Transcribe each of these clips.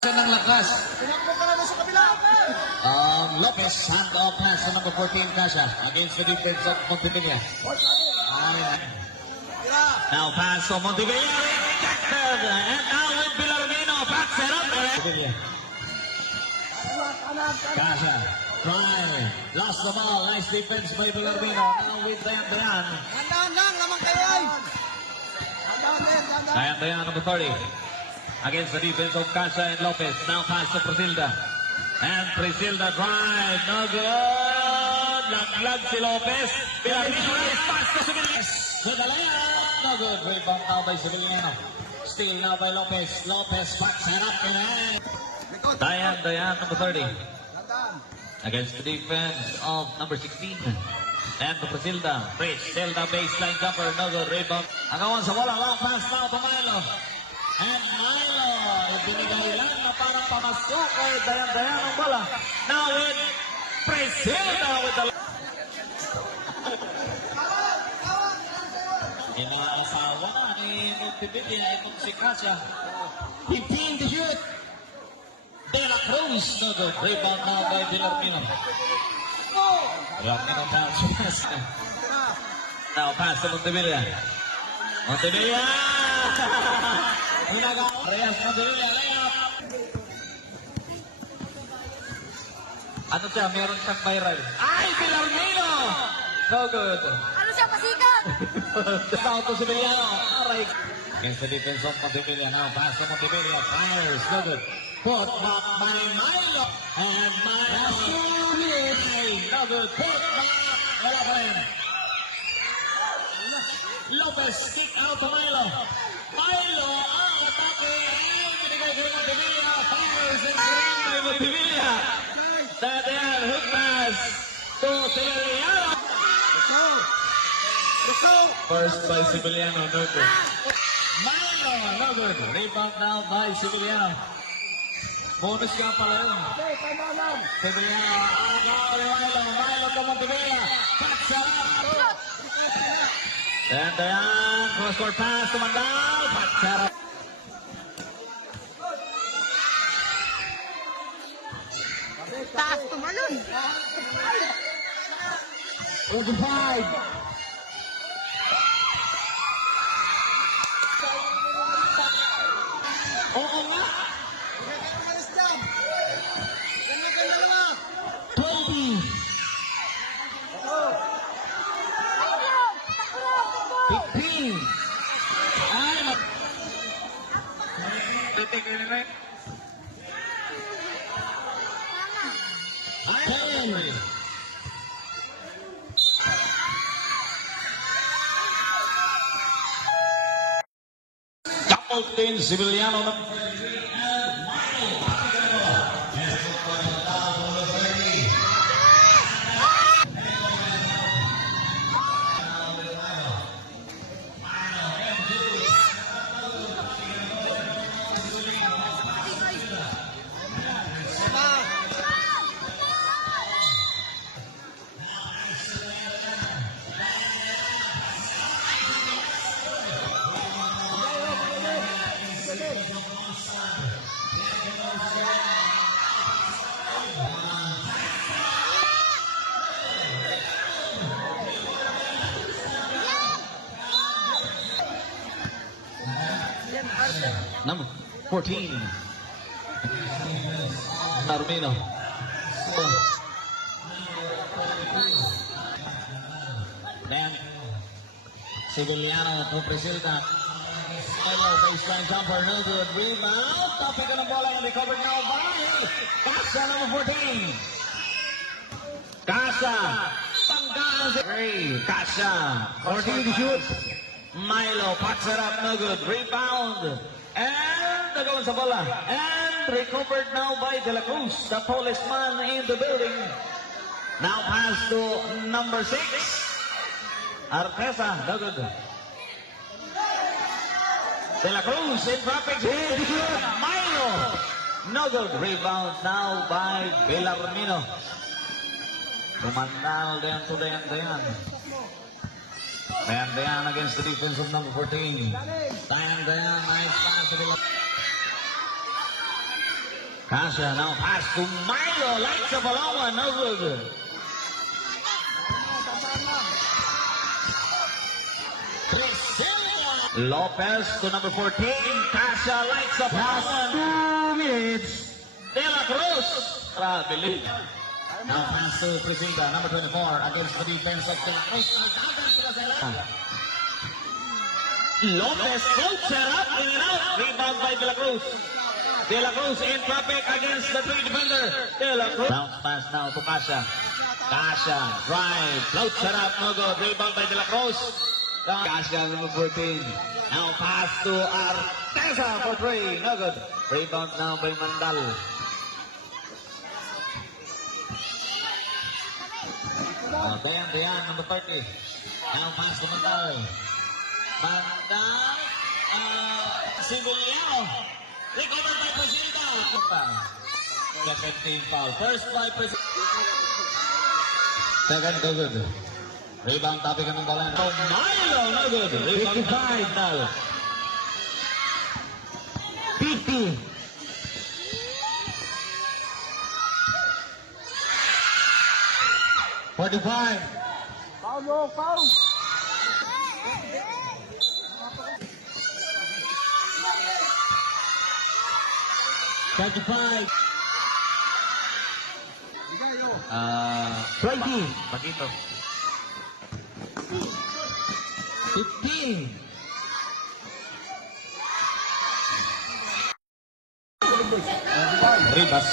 ng lakas. Tinakbo ka na sa kabila. Lopez, hand off pass sa number 14, Kasha, against the defense of Montevilla. Now pass to Montevilla, rejected, and now with Villarmino, back set up. Montevilla. Kasha, try, lost the ball, nice defense by Villarmino, now with Dayan. Handaan lang, lamang kayo ay. Handaan din. Dayan, number 30. Against the defense of Kasha and Lopez. Now pass to Presilda. And Presilda drive. No good. Laglag si Lopez. Villarmino is pass to Sevillano. Sevillano. No good. Rebound now by Sevillano. Steal now by Lopez. Lopez backs it up. Dayan, number 30. Handaan. Against the defense of number 16. And to Presilda. Presilda baseline jumper. No good. Rebound. Agawan sa bola. Long pass now to Milo. And Milo, ibinigay lang na parang pamasok kay Dayan ang bola. Now with Presilda with the... Inaasawa na ni Montevilla itong si Kasha. 15 to shoot. De La Cruz, no good. Rebound now by Villarmino. Villarmino pass. Now pass to Montevilla. Montevilla! Reyes Montevilla, layup. Ano siya? Meron siyang viral. Ay, Villarmino! No good. Ano siya, pasikat? Down to Sevillano. Aray. Against the defense of Montevilla. Now pass to Montevilla. Fires. No good. Put back by Milo. And Milo. No good. Put back. Wala pa rin. Lopez kick out to Milo. Milo ang atake. Ay, binigay ko yung Montevilla. Fires and screen by Montevilla. Dayan, hook pass to Sevillano. First by Sevillano, no good. Milo, no good. Rebound now by Sevillano. Bonus ka pala yun. Sevillano, Milo to Montevilla. Catch up. And Dayan, cross-court pass to Mandal. Catch up. Taas tumalon. 25. Oo nga. Umalis dyan. Ganyan ka dalawa. 20. 15. Ay, titigil na rin. 10. Captain Sevillano ng number 14. Armino. Then Sevillano to Presilda. Hello, baseline jumper, no good. Rebound. Topic on the ball and recovered now by Kasha, number 14. Kasha. Panggalan si Kasha. 14 to shoot. Milo packs it up, no good. Rebound. And nagawan sa bola. And recovered now by De La Cruz, the tallest man in the building. Now pass to number 6. Artesa, no good. De La Cruz in traffic. Milo, no good. Rebound now by Villarmino. Rumandal down to Dayan. Dayan against the defense of number 14. Dayan, nice pass to the Kasha now pass to Milo. Lights up along one. No good. Lopez to number 14. Kasha lights up along one. 2 minutes. De La Cruz. Trabilin. Now pass to Priscilla, number 24, against the defense of De La Cruz. Lopez floats it up, bring it out. Rebound by De La Cruz. De La Cruz in traffic against the three defender. De La Cruz. Bounce pass now to Kasha. Kasha, drive, floats it up, no good. Rebound by De La Cruz. Kasha, number 14. Now pass to Arteza for 3, no good. Rebound now by Mandal. Dayan, number 30. Now pass to Mandal. Mandal, Civiliano. Recovered by Priscilla. Second team foul. First by Priscilla. Second, go good. Rebound, topic ng balan. Oh, Milo, no good. Rebound, 55. 50. 45. Foul mo, foul. Bigay, yo. 20. Bakito. 15. Ribas.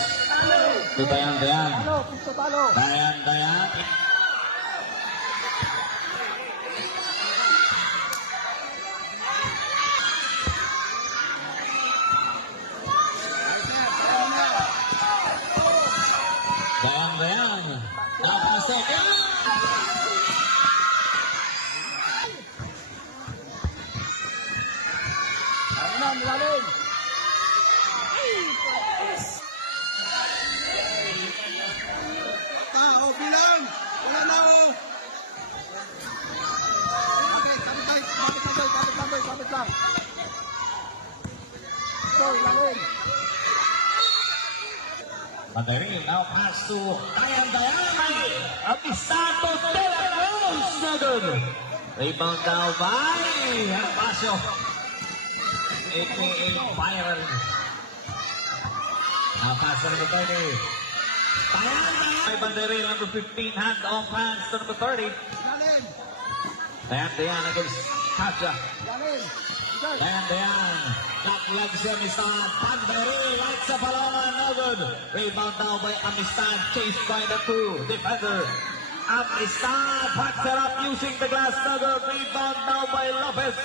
Itu Dayan. Talo, punto talo. Dayan. Dayan. Napasok. Ano na, nilalim. Bilang. Wala na, oh. Sabit lang. So, ilalim. Madari, now pass to Dayan. Apisato de la Cruz. No good. Rebound now by Arpacio. AKA Byron. Now pass to number 30. Dayan. By Banderi, number 15, hand on pass to number 30. Ilalim. Dayan against Kasha. Ilalim. Dayan. Lag si Amistad. Banderi, lights up along, no good. Rebound now by Amistad, chased by the two defender. Amistad backs it up using the glass, no good. Rebound now by Lopez.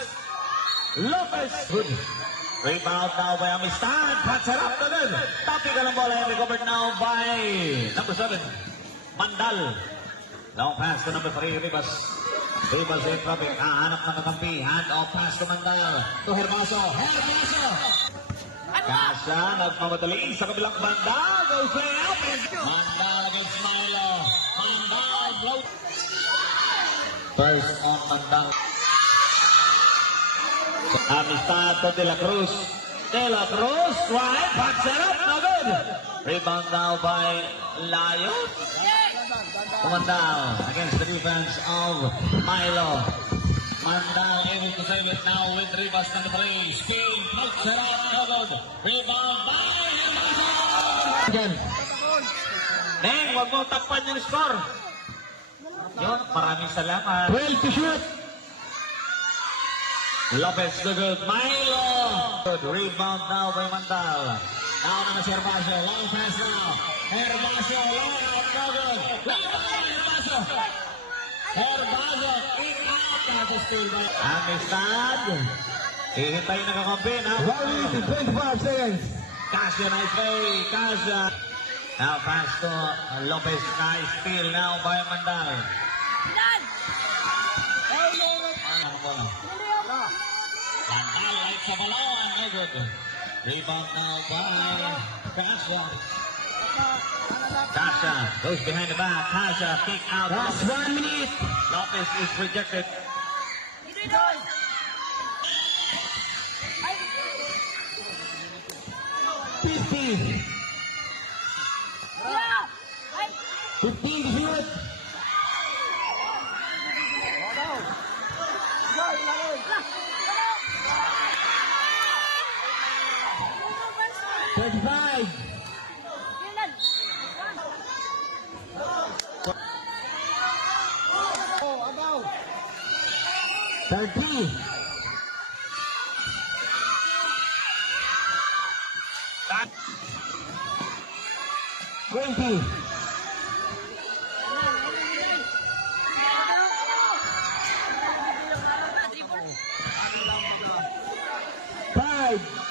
Good. Rebound now by Amistad. Backs it up, no good. Topic ng bola and recovered now by number 7, Mandal. Long pass to number 3, Ribas in traffic. Hanap ng kakampi. Hand off pass to Mandal. To Hermoso. Kasha, nagmamadali sa kabilang banda. Goes way up. Mandal against Milo. Mandal float. First on Mandal. Amistad to De La Cruz. Right. Backs it up. No good. Rebound now by Layo. Mandal against the defense of Milo. Mandal able to save it now with Ribas number 3. Spin, floats it up, no good. Rebound by Hermoso. Neng, wag mo takpan yung score. Yun, maraming salamat. 12 to shoot. Lopez, the good. Milo. Good rebound now by Mandal. Now naman si Hermoso. Long pass now. Hermoso, long out, no good. Hermoso, in out. That's a steal by Amistad. Hihintayin na kakampi na. 25 seconds. Kasha, nice play. Kasha. Now pass to Lopez. Nice steal now by Mandal. Mandal lights up alone. No good. Rebound now by Kasha. Kasha goes behind the back. Kasha kick out. Last 1 minute. Lopez is rejected. 50. 15 to shoot. Thirty-five. Thirty. 20. Five.